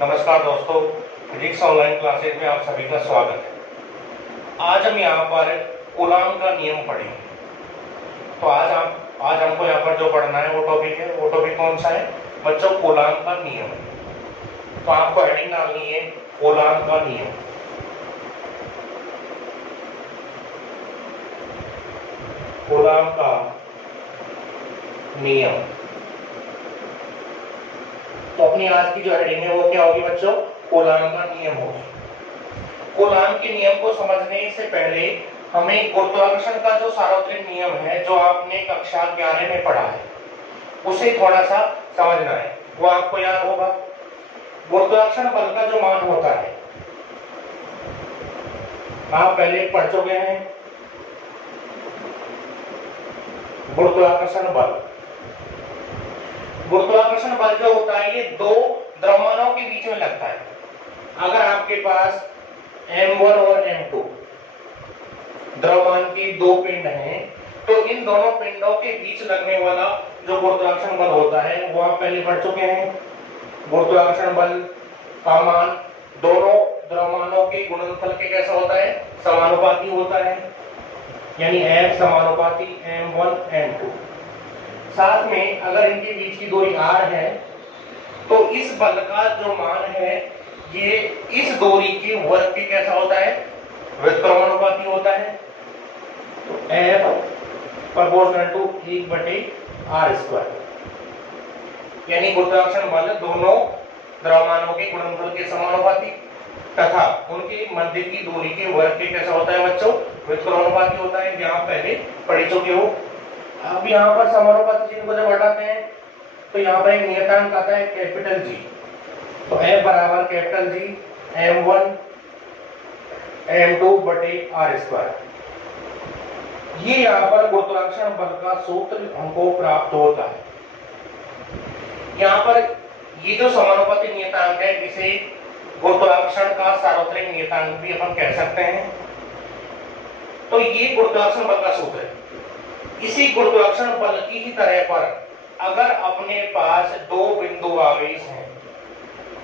नमस्कार दोस्तों, physics online classes में आप सभी का स्वागत है। आज हम यहाँ पर कूलॉम का नियम पढ़ेंगे। तो आज हमको यहाँ पर जो पढ़ना है वो टॉपिक कौन सा है बच्चों? कूलॉम का नियम। तो आपको हेडिंग डालनी है कूलॉम का नियम। कूलॉम का नियम। तो अपनी आज की जो हेडिंग है वो क्या होगी बच्चों? कूलॉम का नियम होगी। कूलॉम के नियम को समझने से पहले हमें गुरुत्वाकर्षण का जो सार्वत्रिक नियम है जो आपने कक्षा 11 में पढ़ा है उसे थोड़ा सा समझना है। वो आपको याद होगा, गुरुत्वाकर्षण बल का जो मान होता है आप पहले पढ़ चुके हैं। गुरुत्वाकर्षण बल जो होता है ये दो द्रव्यमानों के बीच में लगता है। अगर आपके पास M1 और M2 द्रव्यमान के दो पिंड हैं तो इन दोनों पिंडों के बीच लगने वाला जो गुरुत्वाकर्षण बल होता है वो आप पहले पढ़ चुके हैं। गुरुत्वाकर्षण बल का मान दोनों द्रव्यमानों के गुणनफल के कैसा होता है? समानुपाती होता है, यानी F समानुपाती M1 M2। साथ में अगर इनके बीच की दूरी r है तो इस बल का जो मान है ये इस दूरी के वर्ग के कैसा होता है? व्युत्क्रमानुपाती होता है। तो F प्रोपोर्शनल टू 1/r², यानी गुरुत्वाकर्षण बल दोनों द्रव्यमानों के गुणनफल के समानुपाती तथा उनके मध्य की दूरी के वर्ग के कैसा होता है बच्चों? व्युत्क्रमानुपाती होता है। यहाँ पहले पढ़ चुके हो। अब यहाँ पर समानुपाती चिन्ह को जब हटाते हैं तो यहाँ पर एक नियतांक आता है कैपिटल G। तो F बराबर कैपिटल G M1 M2/r²। ये यहाँ पर गुरुत्वाकर्षण बल का सूत्र हमको प्राप्त होता है। यहाँ पर ये जो समानुपाती नियतांक है इसे गुरुत्वाकर्षण का सार्वत्रिक नियतांक भी अपन कह सकते हैं। तो ये गुरुत्वाकर्षण बल का सूत्र है। इसी गुरुत्वाकर्षण बल की ही तरह पर अगर अपने पास दो बिंदु आवेश हैं,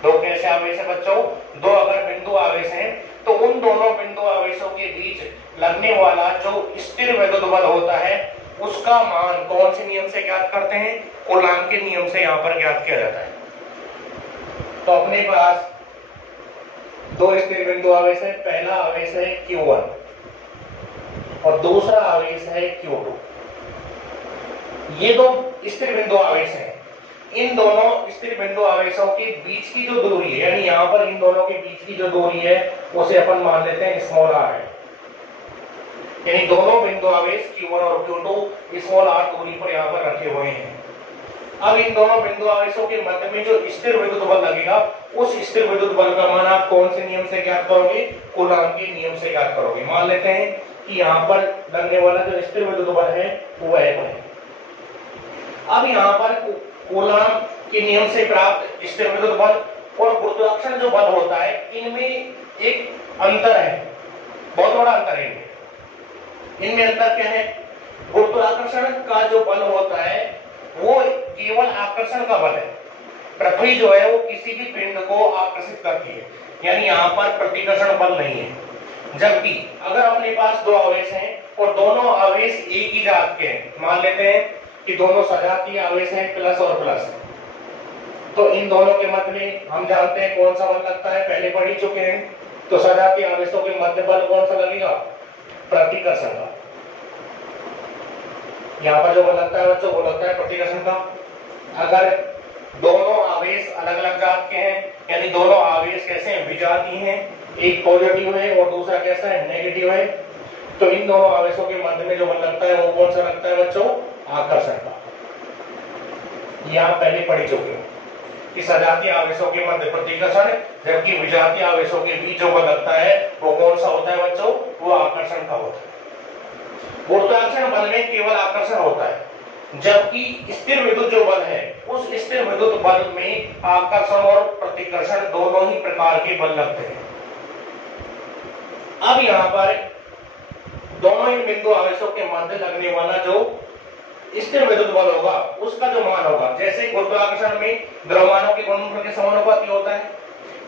दो कैसे आवेश है बच्चों? दो अगर बिंदु आवेश हैं तो उन दोनों बिंदु आवेशों के बीच लगने वाला जो स्थिर विद्युत बल होता है उसका मान कौन से नियम से ज्ञात करते हैं? कूलॉम के नियम से यहाँ पर ज्ञात किया जाता है। तो अपने पास दो स्थिर बिंदु आवेश है। पहला आवेश है Q1 और दूसरा आवेश है Q2। ये दो स्थिर बिंदु आवेश हैं। इन दोनों स्थिर बिंदु आवेशों के बीच की जो दूरी है, यानी यहाँ पर इन दोनों के बीच की जो दूरी है उसे अपन मान लेते हैं स्मॉल r है। यानी दोनों बिंदु आवेश Q1 और Q2 स्मॉल r दूरी पर यहाँ पर रखे हुए हैं। अब इन दोनों बिंदु आवेशों के मध्य में जो स्थिर विद्युत बल लगेगा उस स्थिर विद्युत बल का मान आप कौन से नियम से ज्ञात करोगे? कूलॉम के नियम से ज्ञात करोगे। मान लेते हैं कि यहाँ पर लगने वाला जो स्थिर विद्युत बल है वो F है। अब यहाँ पर कूलॉम के नियम से प्राप्त स्थिर विद्युत बल और गुरुत्वाकर्षण जो बल होता है इनमें एक अंतर है, बहुत बड़ा अंतर है इनमें अंतर क्या है? गुरुत्वाकर्षण का जो बल होता है वो केवल आकर्षण का बल है। पृथ्वी जो है वो किसी भी पिंड को आकर्षित करती है, यानी यहाँ पर प्रतिकर्षण बल नहीं है। जबकि अगर अपने पास दो आवेश हैं और दोनों आवेश एक ही जात के हैं, मान लेते हैं कि दोनों सजातीय आवेश हैं प्लस और प्लस, तो इन दोनों के मध्य में हम जानते हैं कौन सा बल लगता है, पहले पढ़ ही चुके हैं। तो सजातीय आवेशों के मध्य बल कौन सा लगेगा? प्रतिकर्षण का। यहाँ पर जो बल लगता है बच्चों वो लगता है प्रतिकर्षण का। अगर दोनों आवेश अलग अलग जात के हैं, यानी दोनों आवेश कैसे हैं? विजातीय हैं, एक पॉजिटिव है और दूसरा कैसा है? नेगेटिव है। तो इन दोनों आवेशों के मध्य में जो बल लगता है वो कौन सा लगता है बच्चों? आकर्षण का। ये आप पहले पढ़ चुके हो कि सजातीय आवेशों के मध्य प्रतिकर्षण, जबकि विजातीय आवेशों के बीच जो बल लगता है वो कौन सा होता है बच्चों? वो आकर्षण का होता है। गुरुत्वाकर्षण बल में केवल आकर्षण होता है, जबकि स्थिर विद्युत जो बल है उस स्थिर विद्युत बल में आकर्षण और प्रतिकर्षण दोनों ही प्रकार के बल लगते हैं। अब यहाँ पर दोनों ही बिंदु आवेशों के मध्य लगने वाला जो स्थिर विद्युत बल होगा उसका जो मान होगा, जैसे गुरुत्वाकर्षण में द्रव्यमानों के गुणनफल के समानुपाती होता है,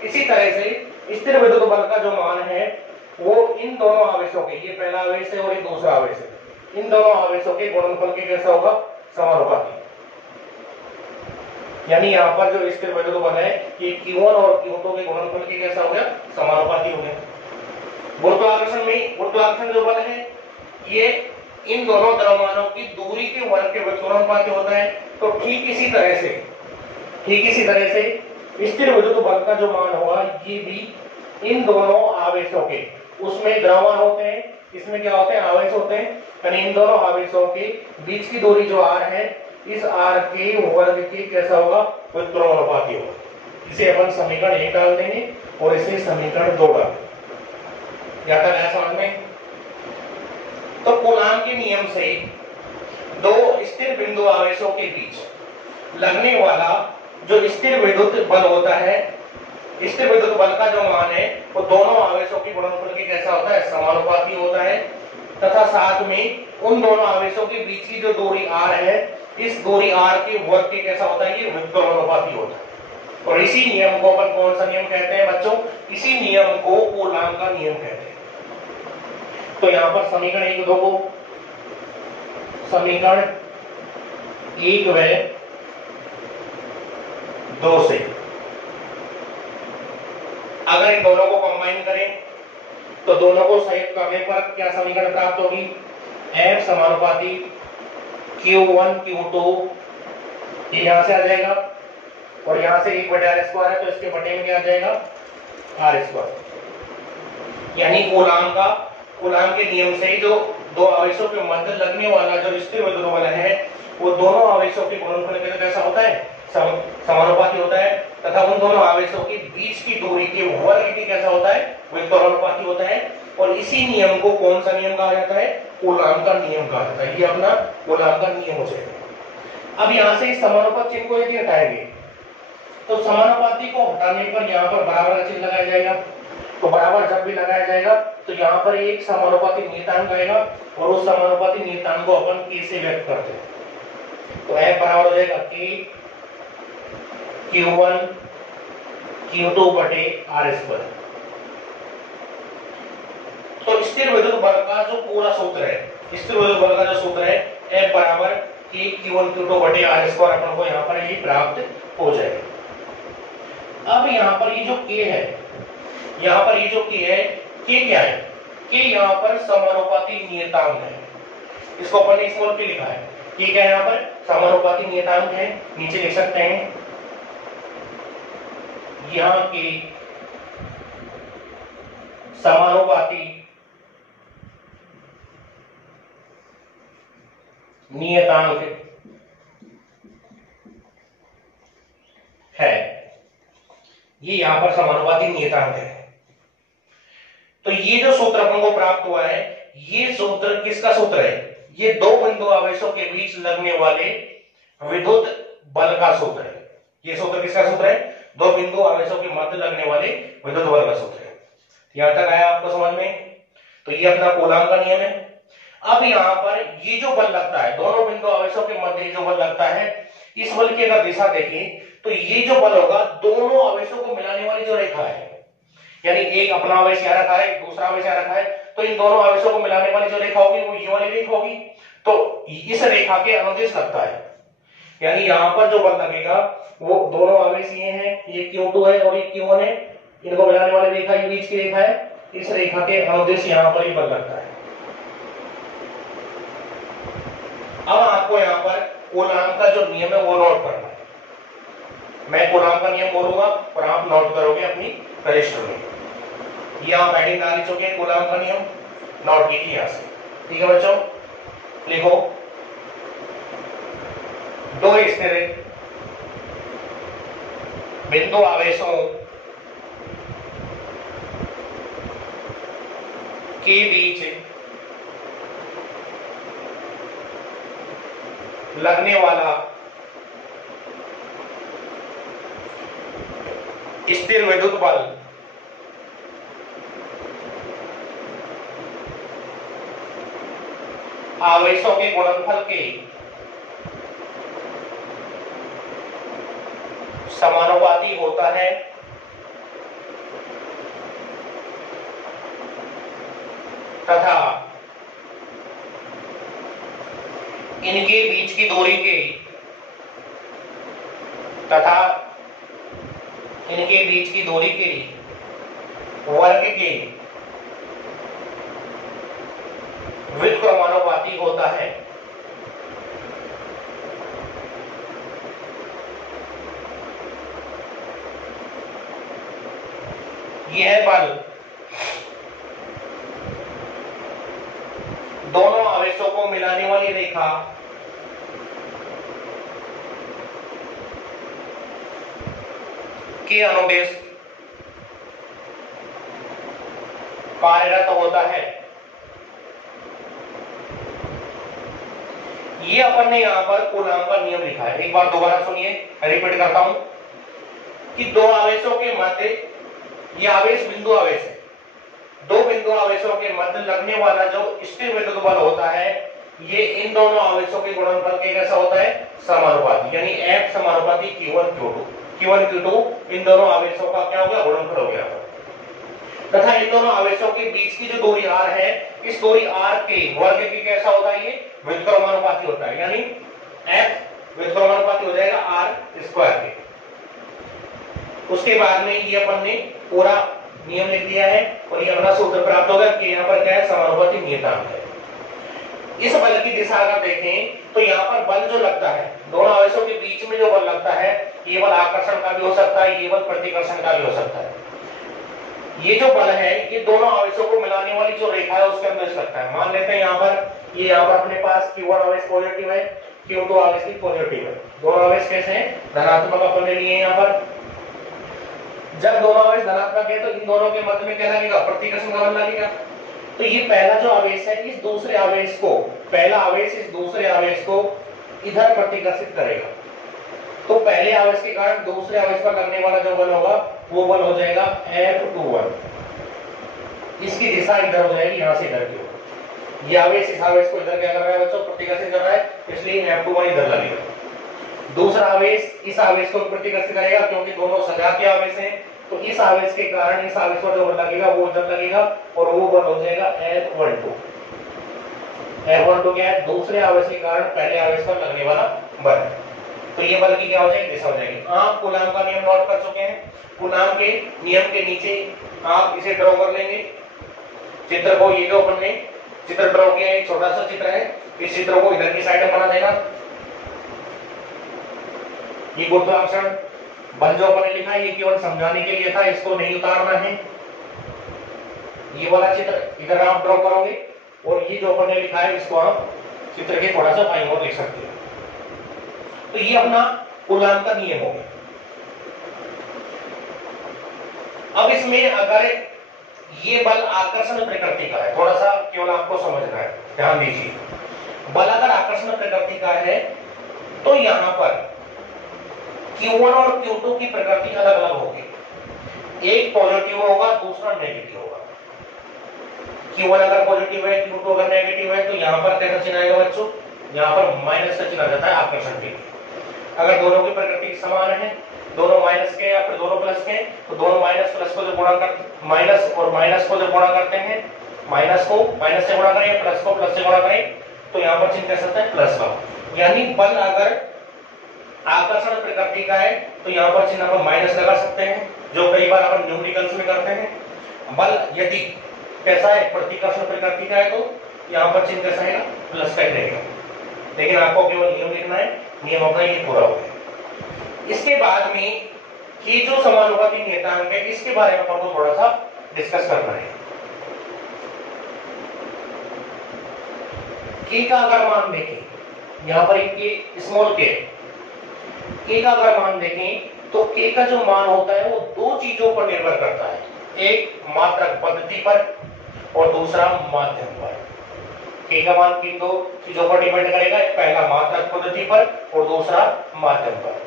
इसी तरह से स्थिर विद्युत बल का जो मान है वो इन दोनों आवेशों के, ये पहला आवेश है और ये दूसरा आवेश है, इन दोनों आवेशों के गुणनफल के कैसा होगा, समानुपाती। यानी यहाँ पर जो स्थिर विद्युत बल है ये Q1 और Q2 के गुणनफल के कैसा हो गया, समानुपाती हो गया। गुरुत्वाकर्षण में गुरुत्वाकर्षण जो बल है ये इन दोनों द्रव्यमानों की दूरी के वर्ग के समानुपाती होता है। तो ठीक इसी तरह से स्थिर विद्युत बल का जो मान होगा ये भी इन दोनों आवेशों के, उसमें द्रव्यमान होते हैं, इसमें क्या होते हैं, आवेश होते हैं, यानी इन दोनों आवेशों के बीच की दूरी जो r है इस r के वर्ग के कैसा होगा, व्युत्क्रमानुपाती होगा। इसे अपन समीकरण 1 डाल देंगे और इसे समीकरण 2 डाल देंगे। या कर समझ में। तो कूलाम के नियम से दो स्थिर बिंदु आवेशों के बीच लगने वाला जो स्थिर विद्युत बल होता है, स्थिर विद्युत बल का जो मान है वो दोनों आवेशों के गुणनफल के कैसा होता है, समानुपाती होता है। तथा साथ में उन दोनों आवेशों के बीच की जो दूरी r है इस दूरी r के वर्ग के कैसा होता है, ये व्युत्क्रमानुपाती होता है। और इसी नियम को अपन कौन सा नियम कहते हैं बच्चों, इसी नियम को कूलाम का नियम कहते हैं। तो यहां पर समीकरण 1 2 को समीकरण 1 व 2 से अगर इन दोनों को कंबाइन करें तो दोनों को संयुक्त करने पर क्या समीकरण प्राप्त होगी, F समानुपाती Q1 Q2 ये यहां से आ जाएगा और यहां से 1/r² है तो इसके बटे में क्या आ जाएगा, r²। यानी कूलाम के नियम से जो दो आवेशों के मध्य लगने वाला जो स्थिर विद्युत बल है वो दोनों आवेशों के गुणनफल के कैसा होता है, समानुपाती होता है। तथा उन दोनों आवेशों के बीच की दूरी के वर्ग की कैसा होता है, व्युत्क्रमानुपाती होता है। और इसी नियम को कौन सा नियम कहा जाता है, कूलाम का नियम कहा जाता है। ये अपना कूलाम का नियम हो जाएगा। अब यहां से इस समानुपात चिन्ह को यदि हटाएंगे तो समानुपाती को हटाने पर यहाँ पर बराबर का चिन्ह लगाया जाएगा। तो बराबर जब भी लगाया जाएगा तो यहाँ पर एक समानुपाती नियतांक आएगा और उस समानुपाती नियतांक को अपन K से व्यक्त करते हैं। तो F बराबर हो जाएगा K Q1 Q2 बटे r²। तो स्थिर विद्युत बल का जो पूरा सूत्र है, स्थिर विद्युत बल का जो सूत्र है F बराबर K Q1 Q2 बटे r² अपन को यहाँ पर ये प्राप्त हो जाएगा। अब यहाँ पर ये जो K है, यहाँ पर ये जो K है, K क्या है, K यहाँ पर समानुपाती नियतांक है। इसको अपन ने स्मॉल p लिखा है। K क्या है, यहाँ पर समानुपाती नियतांक है। नीचे लिख सकते हैं यहाँ की समानुपाती नियतांक है, ये यहां पर समानुपाती नियतांक है। तो ये जो सूत्र अपन को प्राप्त हुआ है ये सूत्र किसका सूत्र है, ये दो बिंदु आवेशों के बीच लगने वाले विद्युत बल का सूत्र है। ये सूत्र किसका सूत्र है, दो बिंदु आवेशों के मध्य लगने वाले विद्युत बल का सूत्र है। यहां तक आया आपको समझ में। तो ये अपना कूलाम का नियम है। अब यहां पर ये जो बल लगता है, दोनों बिंदु आवेशों के मध्य जो बल लगता है, इस बल की अगर दिशा देखें तो ये जो बल होगा दोनों आवेशों को मिलाने वाली जो रेखा है, यानी एक अपना आवेश यहां रखा है, दूसरा आवेश यहां रखा है, तो इन दोनों आवेशों को मिलाने वाली जो रेखा होगी वो ये वाली रेखा होगी। तो इस रेखा के अनुदिश लगता है, यानी यहां पर जो बल लगेगा वो दोनों आवेश ये हैं, ये Q2 है और ये Q1 है, इनको मिलाने वाली रेखा ये बीच की रेखा है, इस रेखा के अनुदिश यहां पर ही बल लगता है। अब आपको यहां पर कूलाम का जो नियम है वो नोट करना है। मैं कूलाम का नियम बोलूंगा और आप नोट करोगे अपनी रजिस्टर में। ये आप हेडिंग डाल चुके हैं, कूलाम का नियम नोट कीजिए यहां से। ठीक है बच्चों, लिखो दो स्थिर बिंदु आवेशों के बीच लगने वाला स्थिर विद्युत बल आवेशों के गुणनफल के समानुपाती होता है तथा इनके बीच की दूरी के वर्ग के व्युत्क्रमानुपाती होता है। यह बल दोनों आवेशों को मिलाने वाली रेखा के अनुदेश कार्यरत होता है। ये अपन ने यहां पर कूलाम का नियम लिखा है। एक बार दोबारा सुनिए, रिपीट करता हूं कि दो आवेशों के मध्य, ये आवेश बिंदु आवेश है, दो बिंदु आवेशों के मध्य लगने वाला जो स्थिर विद्युत बल होता है, ये इन दोनों आवेशों के गुणनफल के कैसा होता है, समानुपाती, यानी F समानुपाती Q1 Q2। Q1 Q2 इन दोनों आवेशों का क्या हो गया, गुणनफल हो गया। तथा इन दोनों आवेशों के बीच की जो दूरी r है, इस दूरी r के वर्ग की कैसा होता है, ये व्युत्क्रमानुपाती होता है, यानी F व्युत्क्रमानुपाती हो जाएगा r स्क्वायर के। उसके बाद में ये अपन ने पूरा नियम लिख दिया है और ये अपना सूत्र प्राप्त होगा कि यहाँ पर क्या है, समानुपाती नियतांक है। इस बल की दिशा अगर देखें तो यहाँ पर बल जो लगता है, दोनों आवेशों के बीच में जो बल लगता है, ये बल आकर्षण का भी हो सकता है, ये बल प्रतिकर्षण का भी हो सकता है। ये जो बल है, ये दोनों आवेशों को मिलाने वाली जो रेखा है उसके अंदर लगता है। मान लेते हैं यहाँ पर, ये यहाँ पर अपने पास Q1 आवेश पॉजिटिव है, Q2 आवेश भी पॉजिटिव है। दोनों आवेश कैसे हैं, धनात्मक अपन ने लिए यहाँ पर। जब दोनों आवेश धनात्मक है तो इन दोनों के मध्य में क्या लगेगा, प्रतिकर्षण का बल लगेगा। तो ये पहला जो आवेश है, इस दूसरे आवेश को, पहला आवेश इस दूसरे आवेश को इधर प्रतिकर्षित करेगा। तो पहले आवेश के कारण दूसरे आवेश पर लगने वाला जो बल होगा, वो बल हो जाएगा F21। इसकी दिशा इधर हो जाएगी, यहां से इधर की ओर। ये आवेश इस आवेश को इधर क्या कर रहा है बच्चों, प्रतिकर्षित कर रहा है, इसलिए F21 इधर लगेगा। दूसरा आवेश इस आवेश को प्रतिकर्षित करेगा, क्योंकि दोनों सजातीय आवेश हैं, तो इस आवेश के कारण इस आवेश पर जो बल लगेगा वो इधर लगेगा और वो बल हो जाएगा F12। F12 क्या है, दूसरे आवेश के कारण पहले आवेश पर लगने वाला बल। तो ये बल की क्या हो जाएगी, दिशा हो जाएगी। आप कूलाम का नियम नोट कर चुके हैं। कूलाम के नियम के नीचे आप इसे ड्रॉ कर लेंगे चित्र को। ये जो अपन ने चित्र ड्रॉ किया है, छोटा सा चित्र है, इस चित्र को इधर की साइड में बना देना। ये गुरुत्वाकर्षण बल जो अपन ने लिखा है, ये केवल समझाने के लिए था, इसको नहीं उतारना है। ये वाला चित्र इधर आप ड्रॉ करोगे और ये जो अपन ने लिखा है, इसको आप चित्र के थोड़ा सा बाईं ओर लिख सकते हैं। तो ये अपना कूलाम का नियम हो गया। अब इसमें अगर ये बल आकर्षण प्रकृति का है, थोड़ा सा केवल आपको समझना है, ध्यान दीजिए। बल अगर आकर्षण प्रकृति का है तो यहां पर Q1 और Q2 की प्रकृति अलग अलग होगी। एक पॉजिटिव होगा, दूसरा नेगेटिव होगा। Q1 अगर पॉजिटिव है, Q2 अगर नेगेटिव है, तो यहां पर कैसा चिन्ह आएगा बच्चों, यहां पर माइनस का चिन्ह आ जाता है आकर्षण के। अगर दोनों की प्रकृति समान है, दोनों माइनस के या फिर दोनों प्लस के, तो दोनों माइनस प्लस को जो गुणा कर, माइनस और माइनस को जो गुणा करते हैं, माइनस को माइनस से गुणा करें, प्लस को प्लस से गुणा करें, तो यहाँ पर चिन्ह कैसा होता है, प्लस का। यानी बल अगर आकर्षण प्रकृति का है तो यहाँ पर चिन्ह अपन माइनस लगा सकते हैं, जो कई बार अपन न्यूमेरिकल्स में करते हैं। बल यदि कैसा है, प्रतिकर्षण प्रकृति का है, तो यहाँ पर चिन्ह कैसा है, प्लस का ही रहेगा। लेकिन आपको केवल नियम लिखना है, नियम अपना ये पूरा हो गया। इसके बाद में ये जो समानुपाती नियतांक है, इसके बारे में अपन को थोड़ा सा डिस्कस करना है। के का अगर मान देखें, यहाँ पर एक स्मॉल के का अगर मान देखें तो के का जो मान होता है वो दो चीजों पर निर्भर करता है। एक मात्रक पद्धति पर और दूसरा माध्यम पर। के का मान किन दो चीजों पर डिपेंड करेगा, पहला मात्रक पद्धति पर और दूसरा माध्यम पर।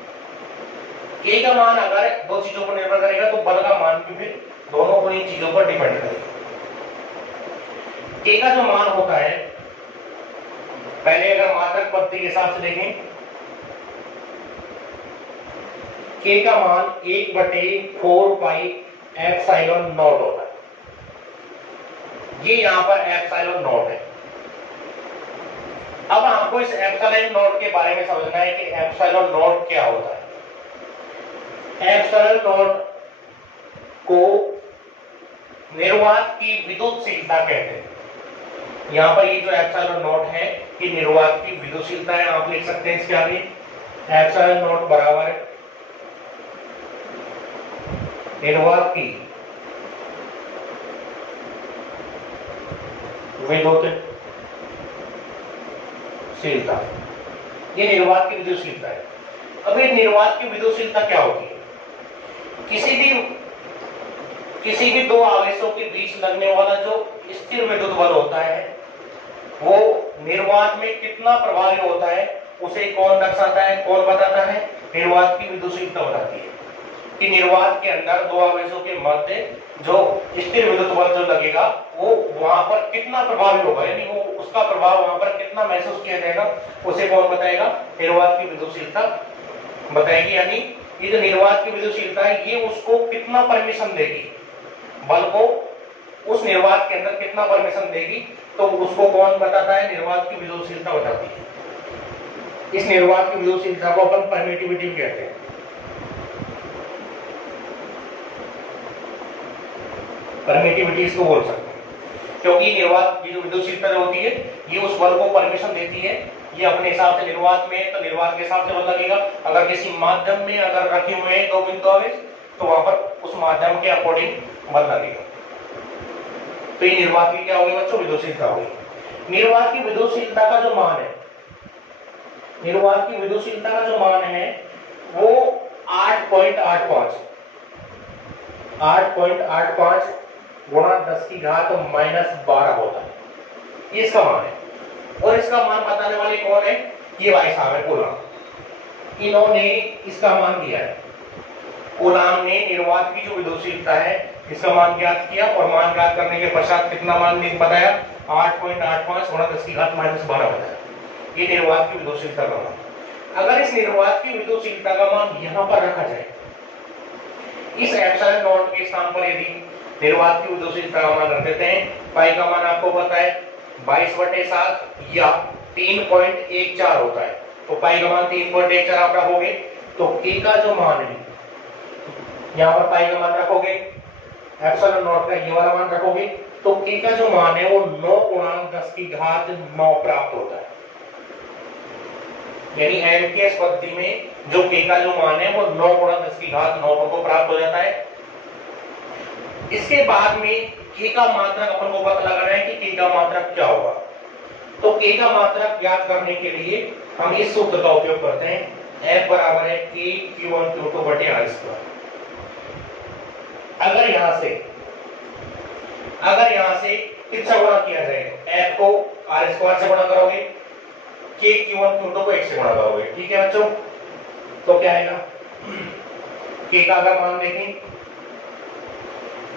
के का मान अगर दो चीजों पर निर्भर करेगा तो बल का मान भी फिर दोनों को इन चीजों पर डिपेंड करेगा। के का जो मान होता है, पहले अगर मात्रक पद्धति के हिसाब से देखें, के का मान 1/4 पाई एप्सिलॉन नॉट होता है। ये यहां पर एप्सिलॉन नॉट है। अब आपको इस एप्सिलॉन नॉट के बारे में समझना है कि एप्सिलॉन नॉट क्या होता है। एप्सिलॉन नॉट को निर्वात की विद्युतशीलता कहते हैं। यहां पर ये जो एप्सिलॉन नॉट है कि निर्वात की विद्युतशीलता है, आप लिख सकते हैं इसके आगे एप्सिलॉन नॉट बराबर निर्वात की विद्युतशीलता। ये निर्वात की विद्युतशीलता है। अब ये निर्वात की विद्युतशीलता क्या होती है? किसी भी दो आवेशों के बीच लगने वाला जो स्थिर विद्युत बल होता है वो निर्वात में कितना प्रभावी होता है उसे कौन दर्शाता है, कौन बताता है? निर्वात की विद्युतशीलता बताती है कि निर्वात के अंदर दो आवेशों के मध्य जो स्थिर विद्युत बल जो लगेगा वो वहां पर कितना प्रभावी होगा, यानी वो उसका प्रभाव वहां पर कितना महसूस किया जाएगा, उसे कौन बताएगा? निर्वात की विद्युतशीलता बताएगी। यानी ये जो निर्वात की विद्युतशीलता है ये उसको कितना परमिशन देगी, बल को उस निर्वात के अंदर कितना परमिशन देगी, तो उसको कौन बताता है? निर्वात की विद्युतशीलता बताती है। इस निर्वात की विद्युतशीलता को अपन परमिटिविटी कहते हैं। परमिटिविटी इसको बोल सकते हैं क्योंकि निर्वात की जो विद्युतशीलता होती है ये उस बल को परमिशन देती है। ये अपने हिसाब से निर्वात में तो निर्वात के हिसाब से बल लगेगा। अगर किसी माध्यम में अगर रखे हुए हैं दो बिंदु आवेश तो वहां पर उस माध्यम के अकॉर्डिंग बल लगेगा। तो ये निर्वात की क्या होगी बच्चों? विद्युतशीलता होगी। निर्वात की विद्युतशीलता का जो मान है, निर्वात की विद्युतशीलता का जो मान है वो 8.85 गुणा 10 की घात -12 होता है। ये इसका मान है। और इसका मान बताने वाले कौन है? ये भाई साहब है कूलाम। इन्होंने इसका मान दिया है। कूलाम ने निर्वात की जो विद्युतशीलता है इसका मान ज्ञात किया और मान ज्ञात करने के पश्चात कितना मान बताया? 8.85 गुणा 10 की घात -12 बताया। ये निर्वात की विद्युतशीलता का मान। अगर इस निर्वात की विद्युतशीलता का मान यहां पर रखा जाए, इस एप्सिलॉन नॉट के स्थान पर यदि निर्वात की विद्युतशीलता का मान रख देते हैं, पाई का मान आपको पता है 22/7 या 3.14 होता है। तो पाई का मान 3.14 आप रखोगे तो के का जो मान है यहां पर पाई का मान रखोगे, एप्सिलॉन नॉट का ये वाला मान रखोगे तो के का जो मान है वो 9 × 10 की घात 9 प्राप्त होता है। यानी एम के इस पद्धति में जो के का जो मान है वो 9 × 10 की घात 9 को प्राप्त हो जाता है। इसके बाद में के का मात्रक अपन को पता लगाना है कि के का मात्रक क्या होगा। तो के का मात्रक ज्ञात करने के लिए हम इस सूत्र का उपयोग करते हैं। F बराबर है K Q1 Q2 बटे R²। अगर यहां से किससे गुणा किया जाएगा? F को R² से गुणा करोगे, K Q1 Q2 को 1 से गुणा करोगे। ठीक है बच्चों, तो क्या आएगा? K का अगर मान देखें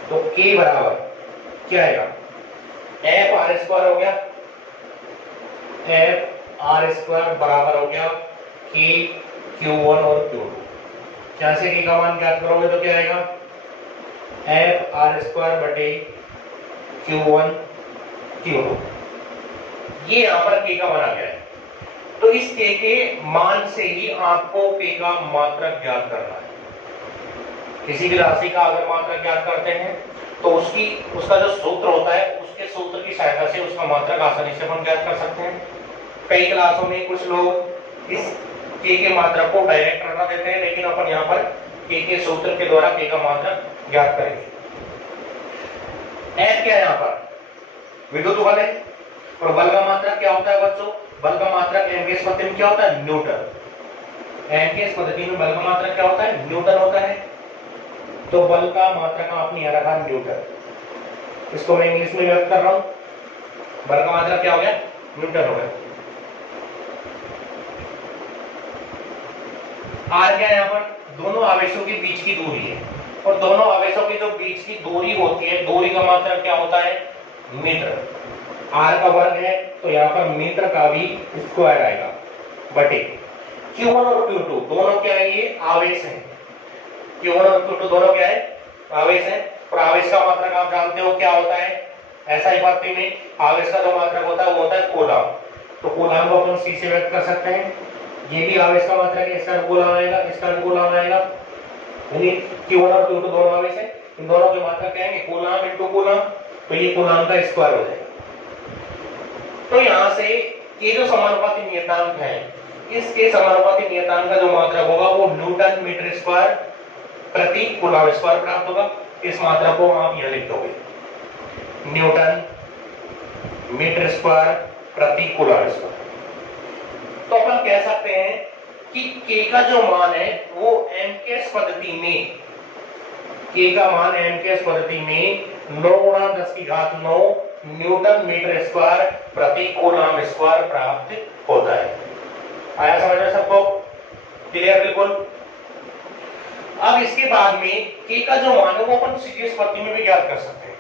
तो K बराबर क्या आएगा? F R² हो गया, F R² बराबर हो गया K Q1 और Q2। क्या से K का मान ज्ञात करोगे तो क्या आएगा? F R² बटे Q1 Q2। ये यहां पर K का मान आ गया है। तो इस K के मान से ही आपको K का मात्रक ज्ञात करना है। किसी भी राशि का अगर मात्रक ज्ञात करते हैं तो उसका जो सूत्र होता है उसके सूत्र की सहायता से उसका मात्रक आसानी से हम ज्ञात कर सकते हैं। कई क्लासों में कुछ लोग इस K के मात्रक को डायरेक्ट रखा देते हैं, लेकिन अपन यहाँ पर K के सूत्र के द्वारा K का मात्रक ज्ञात करेंगे। F क्या है यहाँ पर? विद्युत बल है। और बल का मात्रक क्या होता है बच्चों? बल का मात्रक एम के इस पद्धति में क्या होता है? न्यूटन। एम के इस पद्धति में बल का मात्रक क्या होता है? न्यूटन होता है। तो बल का मात्रक आपने यहां रखा न्यूटन। इसको मैं इंग्लिश में व्यक्त कर रहा हूं। बल का मात्रक क्या हो गया? न्यूटन हो गया। आर क्या है यहाँ पर? दोनों आवेशों के बीच की दूरी है। और दोनों आवेशों की जो बीच की दूरी होती है, दूरी का मात्रक क्या होता है? मीटर। आर का वर्ग है तो यहाँ पर मीटर का भी स्क्वायर आएगा बटे Q1 और Q2 दोनों क्या है? ये आवेश है। Q1 और Q2 दोनों क्या है? आवेश है। और आवेश का मात्रक आप जानते हो क्या होता है? SI पत्ती में आवेश का जो मात्रक होता है वो होता है कूलम। तो कूलम को अपन C से व्यक्त कर सकते हैं। ये भी आवेश का मात्रक है, इसका अनुकूल आएगा, इसका अनुकूल आएगा, यानी Q1 और Q2 दोनों आवेश है, इन दोनों के मात्रक क्या है कूलम इनटू कूलम, तो ये कूलम का स्क्वायर हो जाएगा। तो यहां से ये जो समानुपाती नियतांक है, इसके समानुपाती नियतांक का जो मात्रक होगा वो न्यूटन मीटर स्क्वायर प्रति कूलम स्क्वायर प्राप्त होगा। इस मात्रक को आप यहां लिख दोगे, न्यूटन मीटर स्क्वायर प्रति कूलम स्क्वायर। तो अपन कह सकते हैं कि K का जो मान है वो एमकेएस पद्धति में, K का मान एमकेएस पद्धति में 9 गुणा 10 की घात 9 न्यूटन मीटर स्क्वायर प्रति कूलम स्क्वायर प्राप्त होता है। आया समझ में सबको? क्लियर बिल्कुल। अब इसके बाद में K का जो मान है वो अपन सीजीएस पद्धति में भी ज्ञात कर सकते हैं।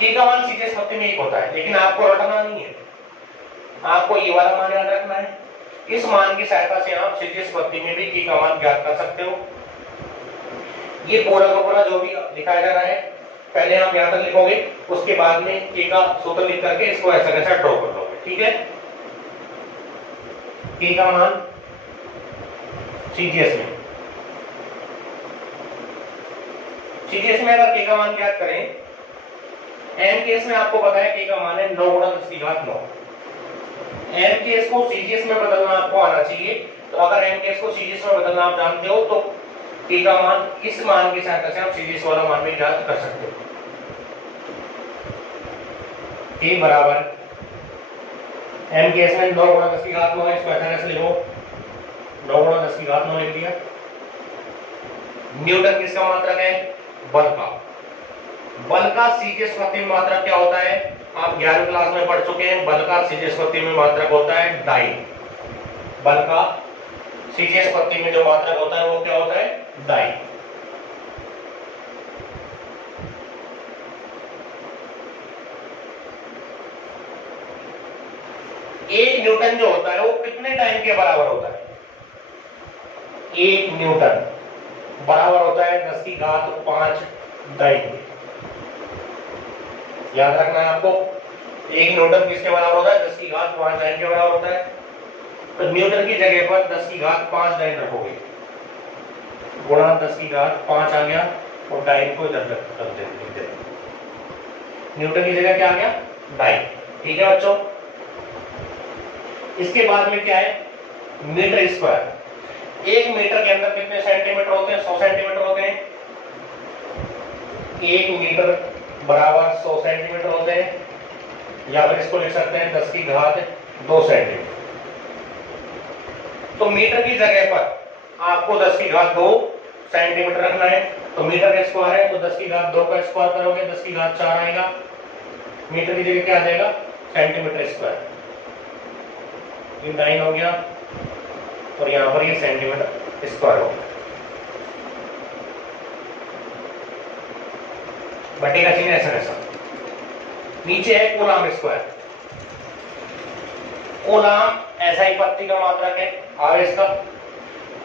K का मान सीजीएस पद्धति में 1 होता है, लेकिन आपको रटना नहीं है, आपको ये वाला मान याद रखना है। इस मान की सहायता से आप सीजीएस पद्धति में भी K का मान ज्ञात कर सकते हो। ये पूरा का पूरा जो भी दिखाया जा रहा है पहले हम यहां तक लिखोगे, उसके बाद में K का सूत्र लिख करके इसको ऐसा कैसा ड्रॉ कर लोगे, ठीक है। K का मान सीजीएस में अगर K का मान ज्ञात करें, एम केस में आपको पता है K का मान है 9 गुणा 10 की घात 9। एम केस को सीजीएस में बदलना आपको आना चाहिए। तो अगर एम केस को सीजीएस में बदलना आप जानते हो तो K का मान, इस मान की सहायता से आप सीजीएस वाला मान भी ज्ञात कर सकते हो। K बराबर एम केस में 9 गुणा 10 की घात 9 है, इसको ऐसा कैसे लिखो, 9 गुणा 10 की घात 9 लिख दिया। न्यूटन किसका मात्रक है? बल का। बल का सीजीएस पद्धति में मात्रक क्या होता है? आप 11वीं क्लास में पढ़ चुके हैं। बल का सीजीएस पद्धति में मात्रक होता है डाई। बल का सीजीएस पद्धति में जो मात्रक होता है वो क्या होता है? डाई। एक न्यूटन जो होता है वो कितने टाइम के बराबर होता है? 1 न्यूटन बराबर होता है 10 की घात 5 डाइन। याद रखना है आपको, 1 न्यूटन किसके बराबर होता है? 10 की घात 5 डाइन के बराबर होता है। तो न्यूटन की जगह पर 10 की घात 5 डाइन रखोगे, गुणा 10 की घात 5 आ गया और डाइन को इधर रख देते। न्यूटन की जगह क्या आ गया? डाइन। ठीक है बच्चों। इसके बाद में क्या है? Metre square. 1 मीटर के अंदर कितने सेंटीमीटर होते हैं? 100 सेंटीमीटर होते हैं। 1 मीटर बराबर 100 सेंटीमीटर होते हैं, या फिर इसको लिख सकते हैं 10 की घात 2 सेंटीमीटर। तो मीटर की जगह पर आपको 10 की घात 2 सेंटीमीटर रखना है। तो मीटर का स्क्वायर है तो 10 की घात 2 का स्क्वायर करोगे 10 की घात 4 आएगा। मीटर की जगह क्या आ जाएगा? Centimetre square. ये 9 हो गया और यहां पर ये सेंटीमीटर स्क्वायर हो गया। बटे का चिन्ह ऐसा कैसा। नीचे है कूलम स्क्वायर। कूलम SI पद्धति का मात्रक है आवेश का।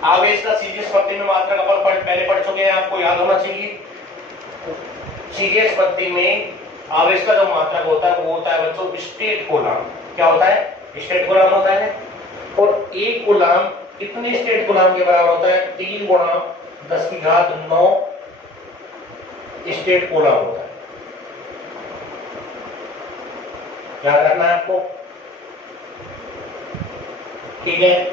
आवेश का सीजीएस पद्धति में मात्रक अपन पहले पढ़ चुके हैं, आपको याद होना चाहिए। सीजीएस पद्धति में आवेश का जो मात्रक होता है वो होता है बच्चों स्टेट कूलम। क्या होता है? स्टेट कूलम होता है। और एक कूलम कितने स्टेट कूलम के बराबर होता है? 3 गुणा 10 की घात 9 स्टेट कूलम होता है। याद रखना है आपको, ठीक है।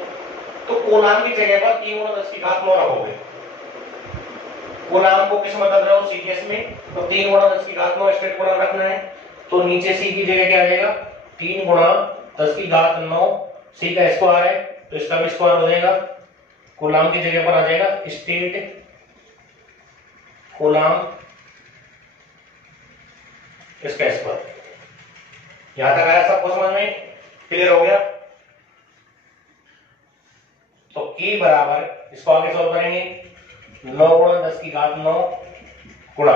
तो कूलम की जगह पर 3 गुणा 10 की घात 9 रखोगे। कूलम को किस में बदल रहे हो? सीजीएस में। तो 3 गुणा 10 की घात 9 स्टेट कूलम रखना है। तो नीचे सी की जगह क्या आ जाएगा? 3 गुणा 10 की घात 9, सी का स्क्वायर है तो इसका भी स्क्वायर हो जाएगा। कूलम की जगह पर आ जाएगा स्टेट कूलम, इसका स्क्वायर। यहां तक आया सबको समझ में? क्लियर हो गया? तो K बराबर, इसको आगे सॉल्व करेंगे, 9 गुणा 10 की घात 9 गुणा,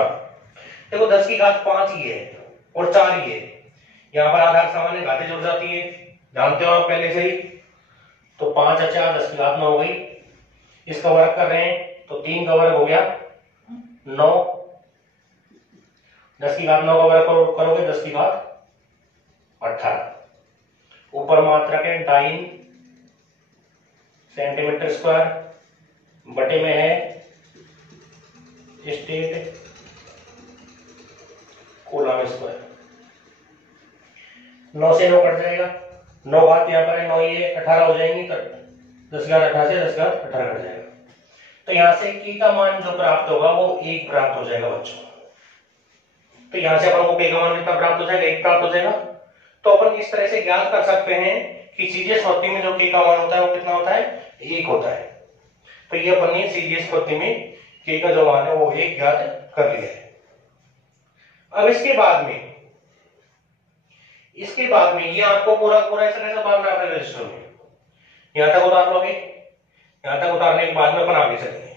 देखो 10 की घात 5 ही है और 4 ही है। यहां पर आधार सामान्य घातें जुड़ जाती है, जानते हो आप पहले से ही। तो 5 और 4 10 की घात 9 हो गई। इसका वर्ग कर रहे हैं तो 3 का वर्ग हो गया 9, 10 की घात 9 का वर्ग करोगे 10 की घात 18। ऊपर मात्रक है डाइन सेंटीमीटर स्क्वायर, बटे में है स्टेट कूलम स्क्वायर। 9 से 9 कट जाएगा, 9 घात यहाँ पर है 9 ये 18 हो जाएंगी, तो 10 घात 18 से 10 घात 18 कट जाएगा। तो यहां से k का मान जो प्राप्त होगा वो 1 प्राप्त हो जाएगा बच्चों। तो यहां से अपन को k का मान कितना प्राप्त हो जाएगा, 1 प्राप्त हो जाएगा। तो अपन इस तरह से ज्ञात कर सकते हैं कि सीजीएस पद्धति में जो k का मान होता है वो कितना होता है, 1 होता है। तो ये अपन ने सीजीएस पद्धति में k का जो मान है वो 1 ज्ञात कर लिया है। अब इसके बाद में ये आपको पूरा पूरा ऐसा कैसा उतारना है अपने रजिस्टर में, यहां तक उतार लोगे, यहां तक उतारने के बाद में अपन आगे चलेंगे।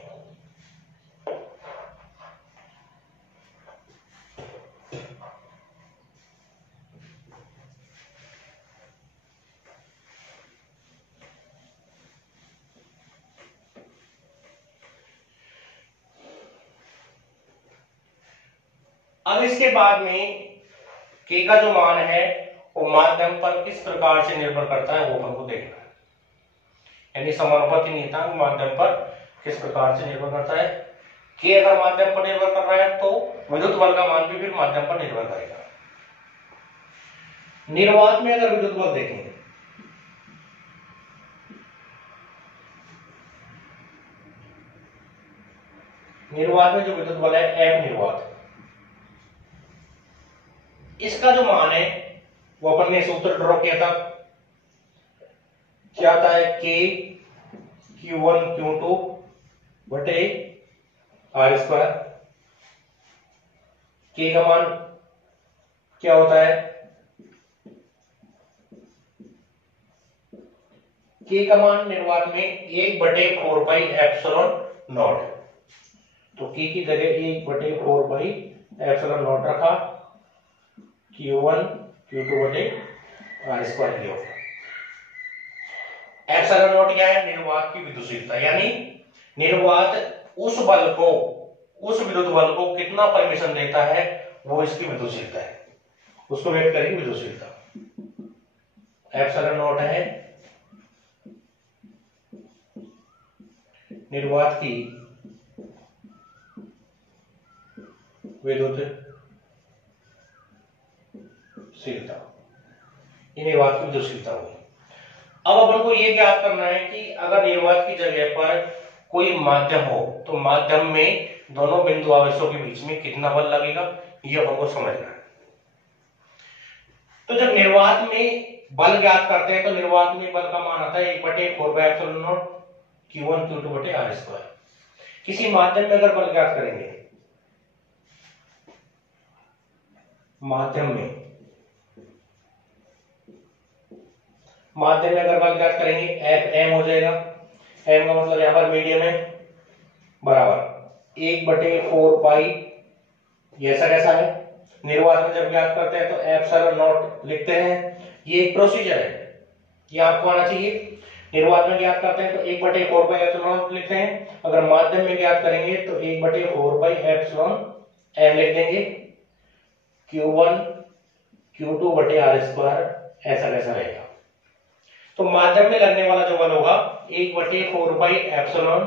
अब इसके बाद में k का जो मान है वो माध्यम पर किस प्रकार से निर्भर करता है वो अपन को देखना है, यानी समानुपाती नियतांक माध्यम पर किस प्रकार से निर्भर करता है। k अगर माध्यम पर निर्भर कर रहा है तो विद्युत बल का मान भी फिर माध्यम पर निर्भर करेगा। निर्वात में अगर विद्युत बल देखेंगे, निर्वात में जो विद्युत बल है F निर्वात, इसका जो मान है वो अपन ने सूत्र ड्रॉ किया था, क्या आता है k q1 q2 बटे r स्क्वायर। k का मान क्या होता है, k का मान निर्वात में 1 बटे 4 पाई एप्सिलॉन नॉट, तो k की जगह 1 बटे 4 पाई एप्सिलॉन नॉट रखा, Q1 Q2 बटे R स्क्वायर लिया। एप्सिलॉन नॉट क्या है, निर्वात की विद्युतशीलता, यानी निर्वात उस बल को, उस विद्युत बल को कितना परमिशन देता है वो इसकी विद्युतशीलता है, उसको व्यक्त करेगी विद्युतशीलता। एप्सिलॉन नॉट है निर्वात की विद्युत शीलता, ये निर्वात की विद्युतशीलता होगी। अब अपन को ये ज्ञात करना है कि अगर निर्वात की जगह पर कोई माध्यम हो तो माध्यम में दोनों बिंदु आवेशों के बीच में कितना बल लगेगा, ये अपन को समझना है। तो जब निर्वात में बल ज्ञात करते हैं तो निर्वात में बल का मान आता है 1 बटे 4 pi epsilon not Q1 Q2 बटे R स्क्वायर। किसी माध्यम में अगर बल ज्ञात करेंगे, माध्यम में अगर बल ज्ञात करेंगे F m हो जाएगा, m का मतलब यहां पर मीडियम है, बराबर 1 बटे 4 पाई, ये ऐसा कैसा है, निर्वात में जब ज्ञात करते हैं तो एप्सिलॉन नॉट लिखते हैं, ये एक प्रोसीजर है, ये आपको आना चाहिए। निर्वात में ज्ञात करते हैं तो 1 बटे 4 पाई एप्सिलॉन नॉट लिखते हैं, अगर माध्यम में ज्ञात करेंगे तो 1 बटे 4 पाई एप्सिलॉन m लिख देंगे, Q1 Q2 बटे R स्क्वायर, ऐसा कैसा रहेगा। तो माध्यम में लगने वाला जो बल होगा 1 बटे 4 pi epsilon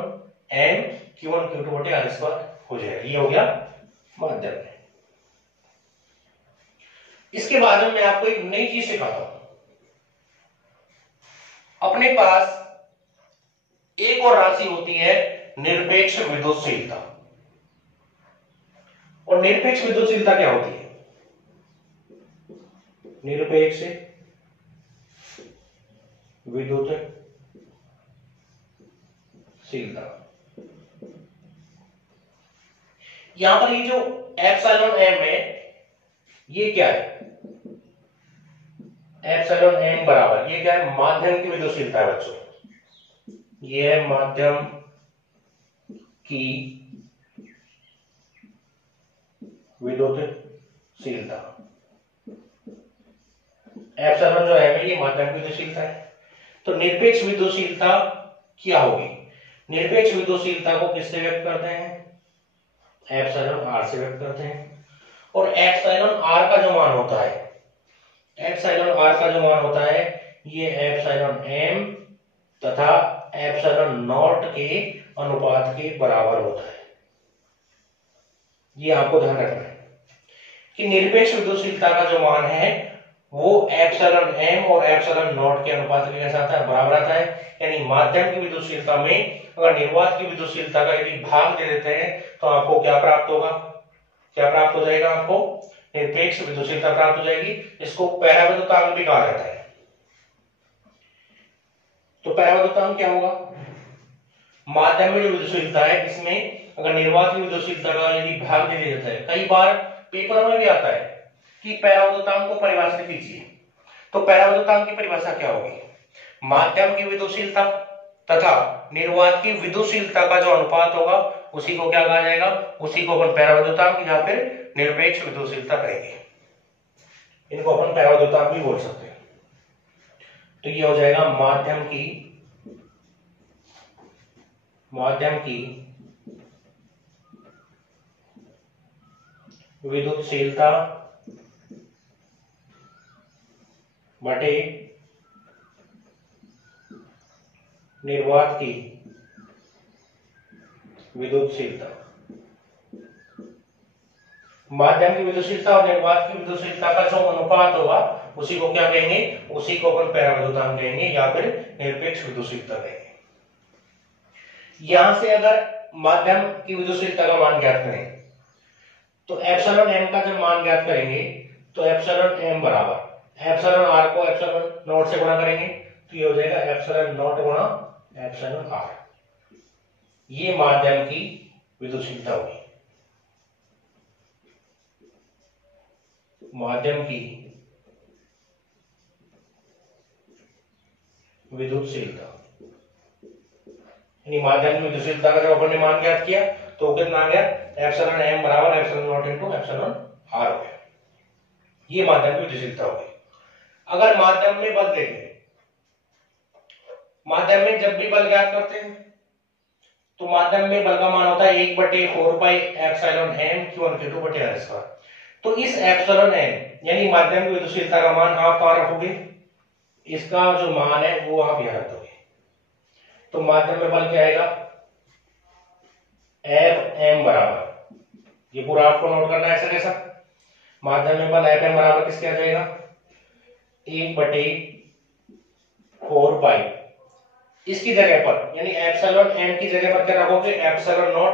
m Q1 Q2 बटे R स्क्वायर हो जाएगा, ये हो गया माध्यम में। इसके बाद में मैं आपको एक नई चीज सिखाता हूं। अपने पास एक और राशि होती है निरपेक्ष विद्युतशीलता, और निरपेक्ष विद्युतशीलता क्या होती है, निरपेक्ष विद्युतशीलता, यहां पर ये जो एप्सिलॉन m है ये क्या है, एप्सिलॉन m बराबर ये क्या है, माध्यम की विद्युतशीलता है बच्चों, ये है माध्यम की विद्युतशीलता। एप्सिलॉन जो है ये माध्यम की विद्युतशीलता है। तो निरपेक्ष विद्युतशीलता क्या होगी, निरपेक्ष विद्युतशीलता को किससे व्यक्त करते हैं, एप्सिलॉन r से व्यक्त करते हैं, और एप्सिलॉन आर का जो मान होता है, एप्सिलॉन आर का जो मान होता है ये एप्सिलॉन एम तथा एप्सिलॉन नॉट के अनुपात के बराबर होता है। ये आपको ध्यान रखना है कि निरपेक्ष विद्युतशीलता का जो मान है वो एप्सिलॉन एम और एप्सिलॉन नॉट के अनुपात के कैसा आता है, बराबर आता है। यानी माध्यम की विद्युतशीलता में अगर निर्वात की विद्युतशीलता का यदि भाग दे देते हैं तो आपको क्या प्राप्त होगा, क्या प्राप्त हो जाएगा, आपको निरपेक्ष विद्युतशीलता प्राप्त हो जाएगी। इसको पराविद्युतांक भी कहा जाता है। तो पराविद्युतांक क्या होगा, माध्यम में जो विद्युतशीलता है इसमें अगर निर्वात की विद्युतशीलता का यदि भाग दे दिया जाता है, कई बार पेपर में भी आता है कि पराविद्युतांक को परिभाषित कीजिए। तो पराविद्युतांक की परिभाषा क्या होगी, माध्यम की विद्युतशीलता तथा निर्वात की विद्युतशीलता का जो अनुपात होगा उसी को क्या कहा जाएगा, उसी को अपन पराविद्युतांक या फिर निरपेक्ष विद्युतशीलता कहेंगे। इनको अपन पराविद्युतांक भी बोल सकते हैं। तो ये हो जाएगा माध्यम की विद्युतशीलता बटे निर्वात की विद्युतशीलता। माध्यम की विद्युतशीलता और निर्वात की विद्युतशीलता का जो अनुपात होगा उसी को क्या कहेंगे, उसी को अपन पराविद्युतांक कहेंगे या फिर निरपेक्ष विद्युतशीलता कहेंगे। यहां से अगर माध्यम की विद्युतशीलता का मान ज्ञात करें तो एप्सिलॉन एम का जब मान ज्ञात करेंगे तो एप्सिलॉन एम बराबर एप्सिलॉन आर को एप्सिलॉन नॉट से गुणा करेंगे तो ये हो जाएगा एप्सिलॉन नॉट गुणा एप्सिलॉन आर। ये माध्यम की विद्युतशीलता होगी। माध्यम की विद्युतशीलता यानी माध्यम की विद्युतशीलता का जब अपन ने मान ज्ञात किया तो कितना आ गया, एप्सिलॉन एम बराबर epsilon naught into epsilon R हो गया। ये माध्यम की विद्युतशीलता हो गई। अगर माध्यम में बल देखें, माध्यम में जब भी बल ज्ञात करते हैं तो माध्यम में बल का मान होता है 1/4 pi epsilon M Q1 Q2 बटे आर स्क्वायर। तो इस एप्सिलॉन एम यानी माध्यम की विद्युतशीलता का मान आप कहां रखोगे, इसका जो मान है वो आप यहां रख दोगे। तो माध्यम में बल क्या आएगा, एफ एम बराबर, ये पूरा आपको नोट करना है ऐसा कैसा, माध्यम में बल एफ एम बराबर किसके आ जाएगा 1/4 पाई, इसकी जगह पर यानी एप्सिलॉन एम की जगह पर क्या रखोगे, epsilon naught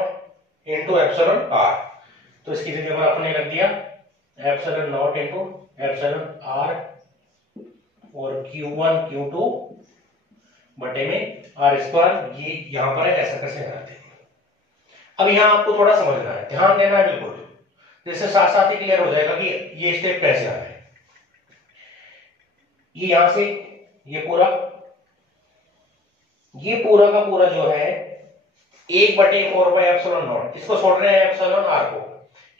into epsilon R. तो इसकी जगह पर आपने रख दिया epsilon naught into epsilon R और Q1 Q2 बटे में आर स्क्वायर। ये यहां पर है, ऐसा कैसे करते हैं। अब यहां आपको थोड़ा समझना है, ध्यान देना है बिल्कुल, जैसे साथ साथ ही क्लियर हो जाएगा कि ये स्टेप कैसे आ रहा है। ये यहां से ये पूरा का पूरा जो है 1/4 पाई एप्सिलॉन नॉट, इसको छोड़ रहे हैं एप्सिलॉन आर को,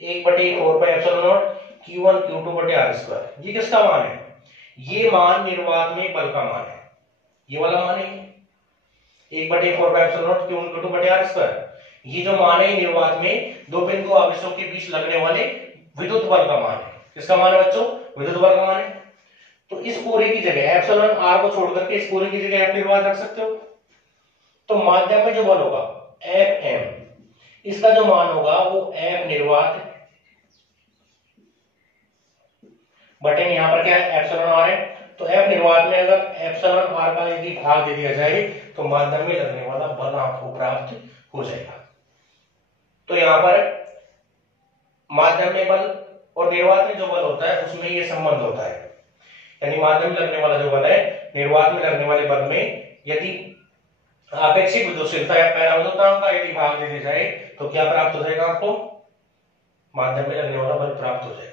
1/4 pi epsilon not Q1 Q2 बटे आर स्क्वायर। ये किसका मान है, ये मान निर्वात में बल का मान है, ये वाला मान है 1/4 pi epsilon not Q1 Q2 बटे आर स्क्वायर। ये जो मान है निर्वात में दो बिंदु आवेशों के बीच लगने वाले विद्युत बल का मान है। किसका मान है बच्चों, विद्युत बल का मान है। तो इस पूरे की जगह एप्सिलॉन आर को छोड़ करके इस पूरे की जगह आप निर्वात रख सकते हो। तो माध्यम में जो बल होगा एफ एम, इसका जो मान होगा वो एफ निर्वात बटे में यहां पर क्या है एप्सिलॉन आर है। तो एफ निर्वात में अगर एप्सिलॉन आर का यदि भाग दे दिया जाए तो माध्यम में लगने वाला बल आपको प्राप्त हो जाएगा। तो यहां पर माध्यम में बल और निर्वात में जो बल होता है उसमें ये संबंध होता है, यानी माध्यम में लगने वाला जो बल है निर्वात में लगने वाले बल में यदि आपेक्षिक विद्युतशीलता या पराविद्युतांक का यदि भाग दे दिया जाए तो क्या प्राप्त हो जाएगा, आपको माध्यम में लगने वाला बल प्राप्त हो जाएगा।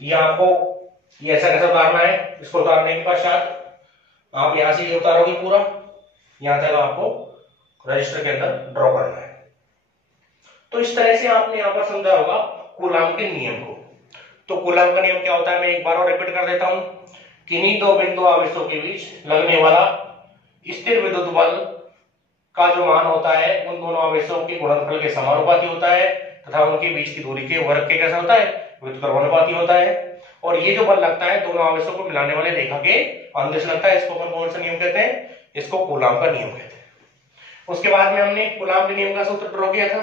ये आपको ये ऐसा कैसा उतारना है, इसको उतारने के पश्चात आप यहां से ये उतारोगे पूरा, यहां तक आपको रजिस्टर के अंदर ड्रॉ करना है। तो इस तरह से आपने यहां पर समझा होगा कूलाम के नियम को। तो कूलाम का नियम क्या होता है, मैं एक बार और रिपीट कर देता हूं। किन्हीं दो बिंदु आवेशों के बीच लगने वाला स्थिर विद्युत बल का जो मान होता है उन दोनों आवेशों के गुणनफल के समानुपाती होता है। तथा उनके बीच की दूरी के वर्ग के कैसा होता है, विद्युत कर्मानुपाती होता है। और ये जो बल लगता है दोनों आवेशों को मिलाने वाले रेखा के अनुदिश लगता है, इसको अपन कौन सा नियम कहते हैं, इसको कूलाम का नियम कहते हैं। उसके बाद में हमने कूलाम के नियम का सूत्र ड्रॉ किया था,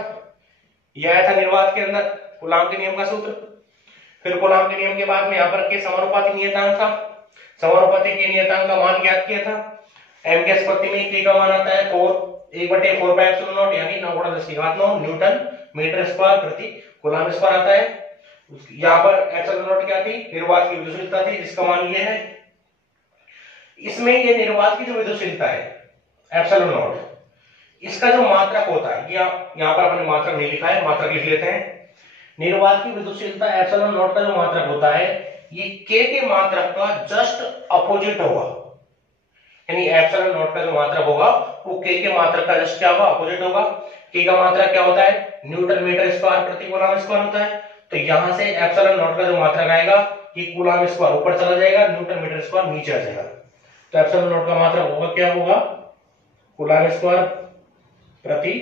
यह आया था निर्वात के अंदर कूलाम के नियम का सूत्र। फिर कूलाम के नियम के बाद में यहाँ पर के समानुपाती नियतांक का, समानुपाती के नियतांक का मान ज्ञात किया था। एम के स्पत्ति में के का मान आता है 1/4πε0 यानी 9×10⁹ न्यूटन मीटर स्क्वायर प्रति कूलाम स्क्वायर आता है। यहाँ पर ε0 क्या थी, निर्वात की विद्युतशीलता थी, जिसका मान ये है। इसमें ये निर्वात की जो विद्युतशीलता है ε0, इसका जो मात्रक होता है, यहाँ पर अपने मात्रक नहीं लिखा है, मात्रक लिख लेते हैं। निर्वात की विद्युतशीलता ε0 का जो मात्रक होता है ये k के मात्रक का जस्ट अपोजिट होगा, यानी ε0 का जो मात्रक होगा वो k के मात्रक का जस्ट क्या होगा, अपोजिट होगा। k का मात्रक क्या होता है, न्यूटन मीटर स्क्वायर प्रति कूलाम स्क्वायर होता है। तो यहां से ε0 का जो मात्रक आएगा ये कूलाम स्क्वायर ऊपर चला जाएगा, न्यूटन मीटर स्क्वायर नीचे आ जाएगा। तो ε0 का मात्रक होगा क्या होगा, कूलाम स्क्वायर प्रति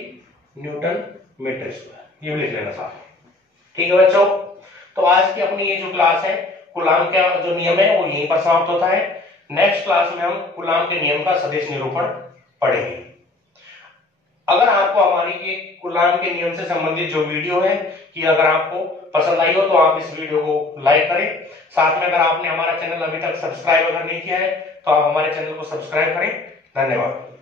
न्यूटन मीटर स्क्वायर, ये भी लिख लेना साथ। ठीक है बच्चों, तो आज की अपनी ये जो क्लास है कूलाम का जो नियम है वो यहीं पर समाप्त होता है। नेक्स्ट क्लास में हम कूलाम के नियम का सदिश निरूपण पढ़ेंगे। अगर आपको हमारी ये कूलाम के नियम से संबंधित जो वीडियो है कि अगर आपको पसंद आई हो तो आप इस वीडियो को लाइक करें। साथ में अगर आपने हमारा चैनल अभी तक सब्सक्राइब अगर नहीं किया है तो आप हमारे चैनल को सब्सक्राइब करें। धन्यवाद।